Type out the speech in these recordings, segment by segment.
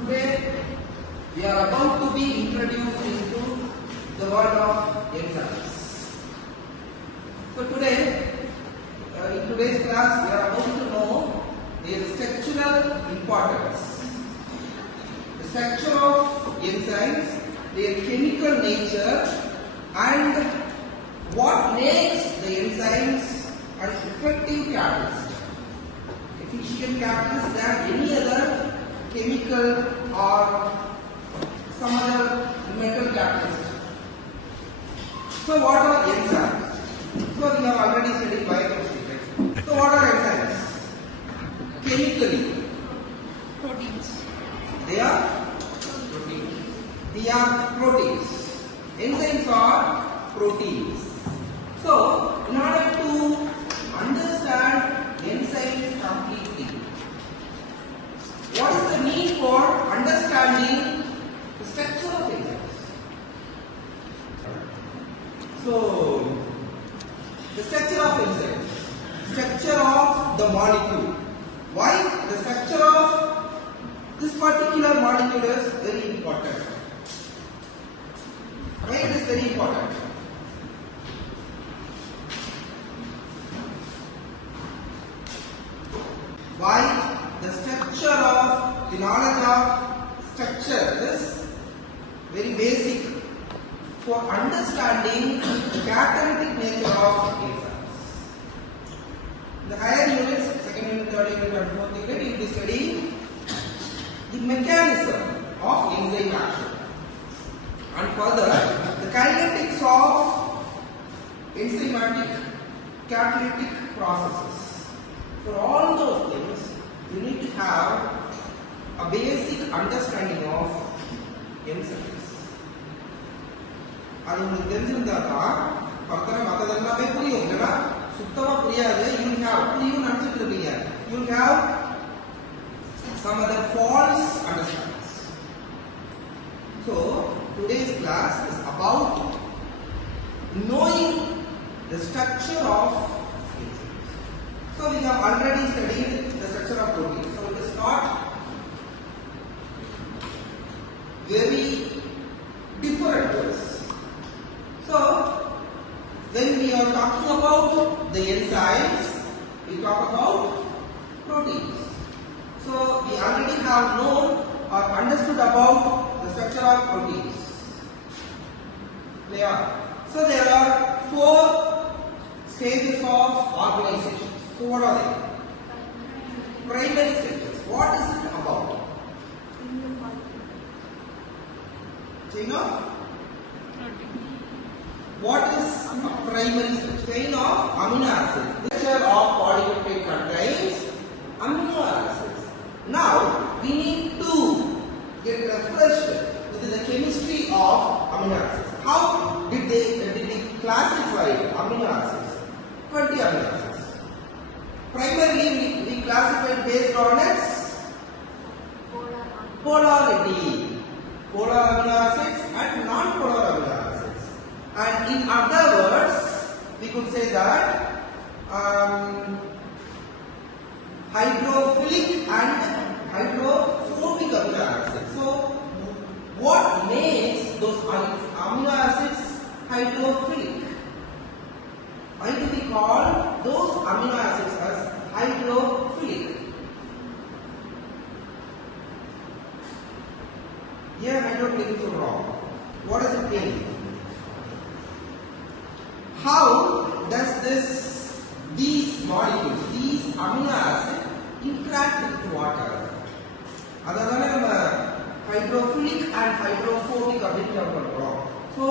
Today we are about to be introduced into the world of enzymes. So today, in today's class, we are about to know their structural importance, the structure of enzymes, their chemical nature, and what makes the enzymes an effective catalyst, efficient catalyst than any other chemical or some other metal catalyst. So what are enzymes? So we have already studied biochemistry, right? So what are enzymes? Chemically, Proteins. they are proteins. They are proteins. Enzymes are proteins. So in order to understand enzymes completely, what is the need for understanding the structure of enzymes? So, the structure of enzymes, structure of the molecule. Why? The structure of this particular molecule is very important. Why it is very important? Why? The structure of, the knowledge of structure is very basic for understanding the catalytic nature of enzymes. In the higher units, second unit, third unit and fourth unit, you will be studying the mechanism of enzyme action. And further, the kinetics of enzymatic catalytic processes. For all those things, you need to have a basic understanding of enzymes. அது உங்களுக்கு தெரிஞ்சிருந்தாதான் ஃபர்தரா மத்தது எல்லாமே புரியும். இல்லைன்னா சுத்தமா புரியாது. புரியும் நினைச்சிட்டு இருப்பீங்க. You will have some other false understandings. So today's class is about knowing the structure of enzymes. So we have already studied the structure of proteins. So it is not very different to us. So when we are talking about the enzymes, we talk about proteins. So we already have known or understood about the structure of proteins. Clear? So there are 4 stages of organization. So what are they? Primary stages. What is it about? Chain of? What is a primary stage? Chain of amino acids. The structure of polypeptide contains amino acids. Now we need to get refreshed with the chemistry of amino acids. How did they classify amino acids? 20 amino acids. Primarily we classified based on its polarity. Polar amino acids and non-polar amino acids. And in other words, we could say that hydrophilic and hydrophobic amino acids. So, what makes those amino acids hydrophilic? Why do we call those amino acids as hydrophilic? Here hydrophilic is so wrong. What does it mean? How does these molecules, these amino acids interact with water? Adana nama hydrophilic and hydrophobic அப்படினு சொல்றோம். So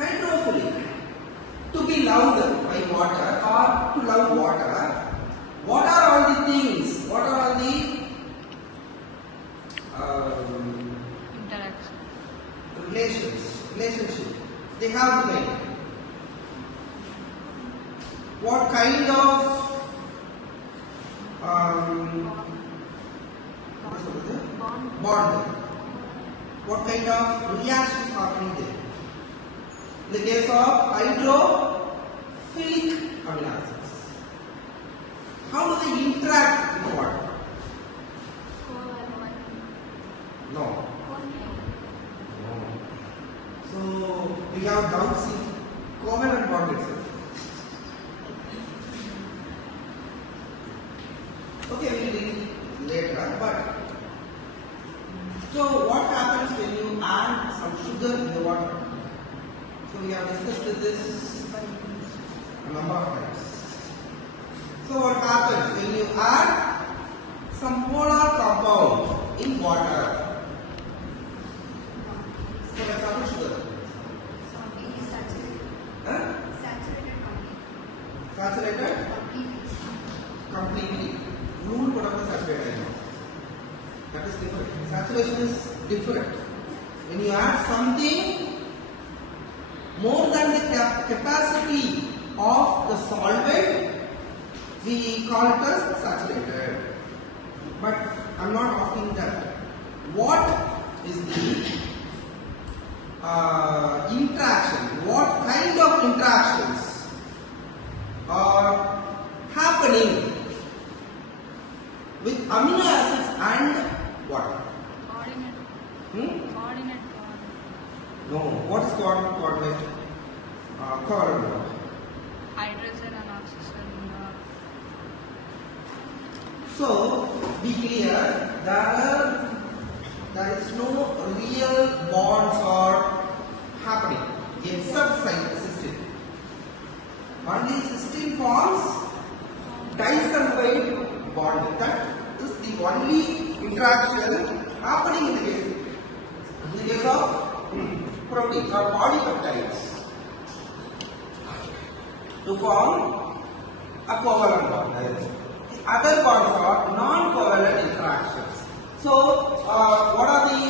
hydrophilic, to be loved by water or to love water, what are all the things? What are all the relationship they have to make? What kind of bond? What kind of reactions happening there? In the case of hydrophilic amino acids, how do they interact with water? No. So we have doubts in covalent bond itself. Okay, we will read later, but so what happens when you add some sugar in the water? So we have discussed this a number of times. So what happens when you add some polar compound in water? For example, sugar. Huh? Saturated? Completely. Rule whatever saturated. That is different. Saturation is different. When you add something more than the capacity of the solvent, we call it as saturated. But I am not asking that. What is the interaction? What kind of interactions are happening with amino acids and what? Coordinate. Coordinate. No. What is coordinate? Coordinate. Hydrogen and oxygen. So, be clear, there is no real bonds are happening except cysteine. Only cysteine forms disulfide bond. That is the only interaction happening in the case of proteins or polypeptides to form a covalent bond. Other bonds are non-covalent interactions. So, what are the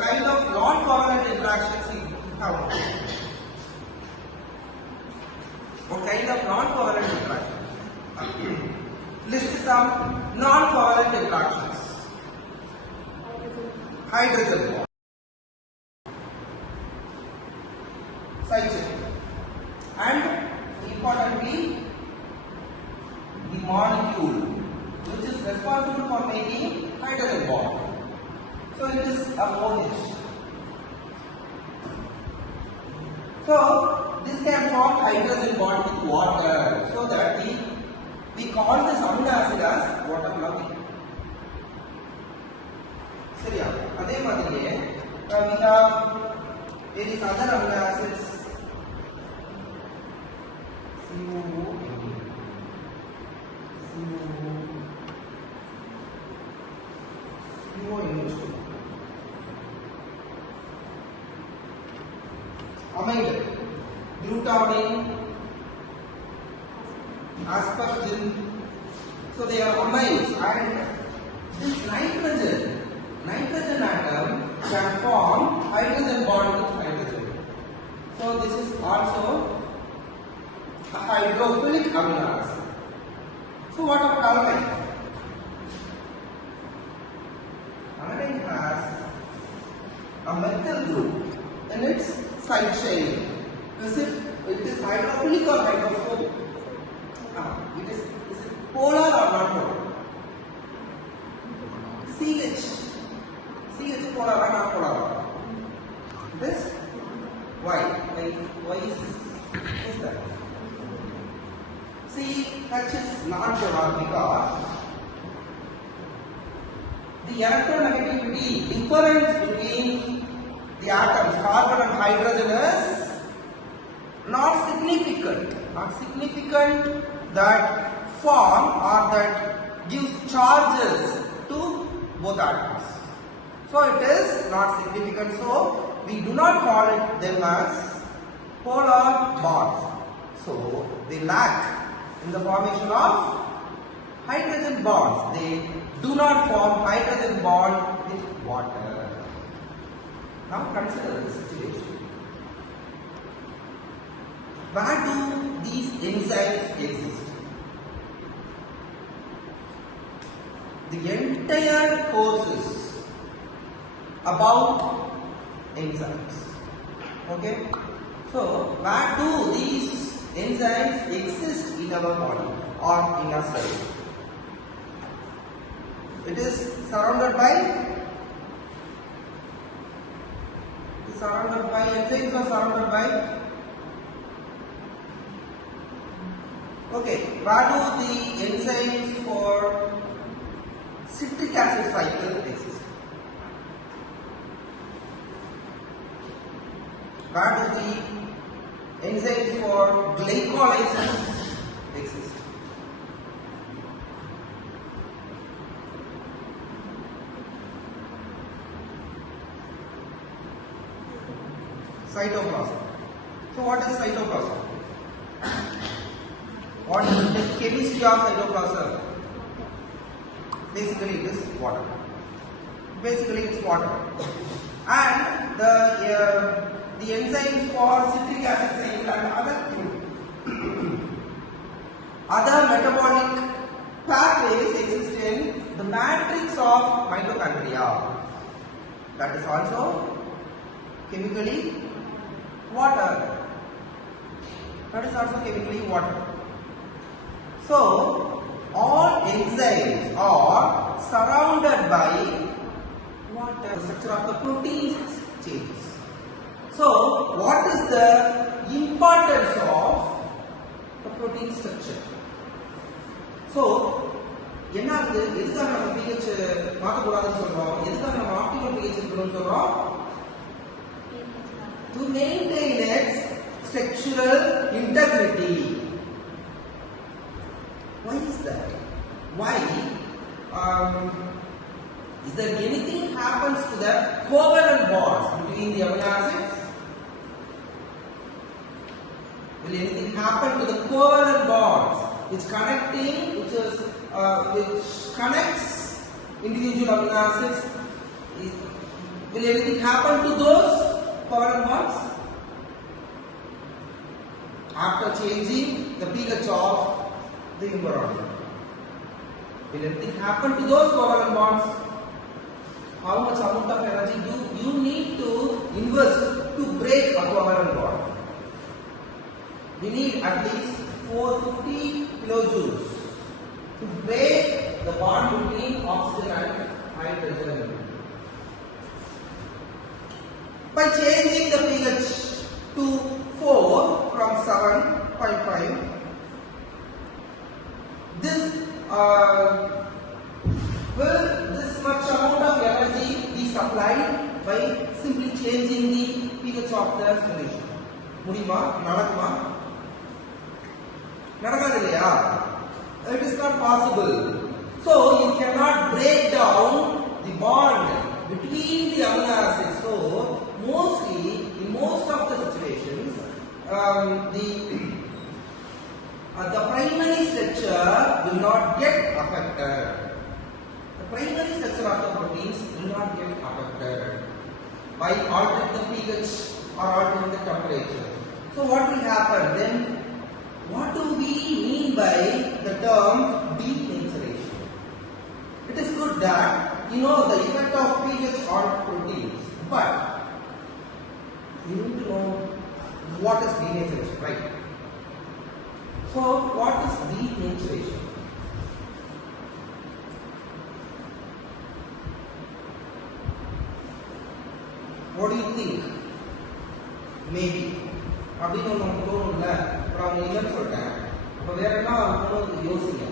kind of non-covalent interactions we have? What kind of non-covalent interactions? List some non-covalent interactions. Hydrogen bond, side chain, and importantly, the molecule which is responsible for making hydrogen bond. So it is a OH. So this can form hydrogen bond with water. So that we call this amino acid as water loving. சரியா அதே மாதிரியே we have various other amino acids amide, glutamine, asparagine. So they are amides, and this nitrogen atom can form hydrogen bond with hydrogen. So this is also a hydrophilic amino acid. So what about alkyne? Alkyne has a methyl group in its side chain. Is it hydrophilic or hydrophobic? Is it polar or not polar? CH polar or not polar? This? Why? Why is that? CH is not polar because the electronegativity difference between the atoms, carbon and hydrogen, is not significant. That form or that gives charges to both atoms. So it is not significant. So we do not call them as polar bonds. So they lack in the formation of hydrogen bonds. They do not form hydrogen bond with water. Now consider the situation. Where do these enzymes exist? The entire course is about enzymes. Okay? So, where do these enzymes exist in our body or in our cell? It is surrounded by surrounded by, enzymes are surrounded by. Okay, where do the enzymes for citric acid cycle exist? Where do the enzymes for glycolysis exist? Cytoplasm. So what is cytoplasm? What is the chemistry of cytoplasm? Basically it is water. Basically it is water. And the enzymes for citric acid cycle and other metabolic pathways exist in the matrix of mitochondria. That is also chemically water. That is also chemically water. So all enzymes are surrounded by water. The structure of the proteins changes. So what is the importance of the protein structure? So என்ன ஆகுது? எதுக்காக நம்ம pH மாற்றக்கூடாதுன்னு சொல்றோம்? எதுக்காக நம்ம optimal pH இருக்கணும்னு சொல்றோம்? To maintain its structural integrity. Why is that? Why? Is there anything happens to the covalent bonds between the amino acids? Will anything happen to the covalent bonds which connects individual amino acids? Will anything happen to those covalent bonds after changing the pH of the environment? Will anything happen to those covalent bonds? How much amount of energy do you need to invest to break a covalent bond? We need at least 450 kilojoules to break the bond between oxygen and hydrogen. By changing the pH to 4 from 7.5, will this much amount of energy be supplied by simply changing the pH of the solution? முடியுமா? நடக்குமா? நடக்காது இல்லையா? It is not possible. So you cannot break down the bond between the amino acids. So mostly in most of the situations the primary structure will not get affected. The primary structure of the proteins will not get affected by altering the pH or altering the temperature. So what will happen then? What do we mean by the term denaturation? It is good that you know the effect of pH on proteins, but you need to know what is denaturation, right? So what is denaturation? What do you think? Maybe. அப்படின்னு நமக்கு தோணும்ல. அப்புறம் அவங்க இல்லைன்னு சொல்லிட்டேன். அப்போ வேற என்ன ஆகும்னு யோசிங்க.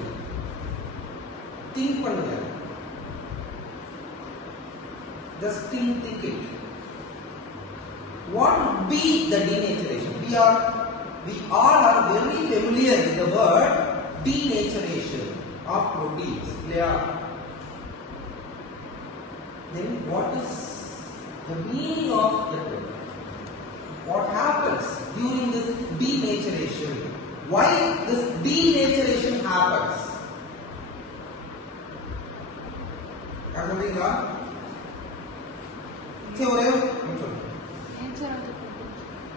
திங்க் பண்ணுங்க. Just think it. What would be the denaturation? We all are very familiar with the word denaturation of proteins. Clear? Then what is the meaning of the term? What happens during this denaturation? Why this denaturation happens?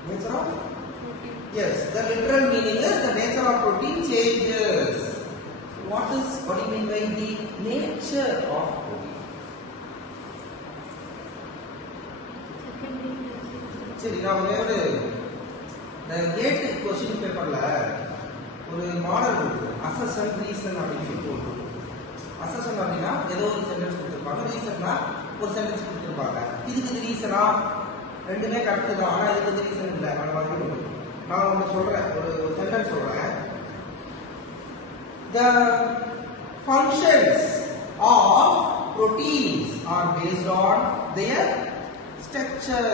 Nature of? Yes, the literal meaning is the nature of protein changes. What do you mean by the nature of protein? சரி, நான் ஒரு gate question பேப்பர்ல ஒரு model இருக்கு. Assertion reason அப்படின்னு சொல்லிட்டு assertion அப்படின்னா ஏதோ ஒரு சென்டென்ஸ் கொடுத்துருப்பாங்க, ரீசன்னா ஒரு சென்டென்ஸ் கொடுத்துருப்பாங்க. இதுக்கு இது ரீசனா ரெண்டுமே கரெக்ட் தான். ஆனா இதுக்கு வந்து ரீசன் இல்லை. நான் ஒன்று சொல்றேன், ஒரு சென்டென்ஸ் சொல்றேன். The functions of proteins are based on their structure.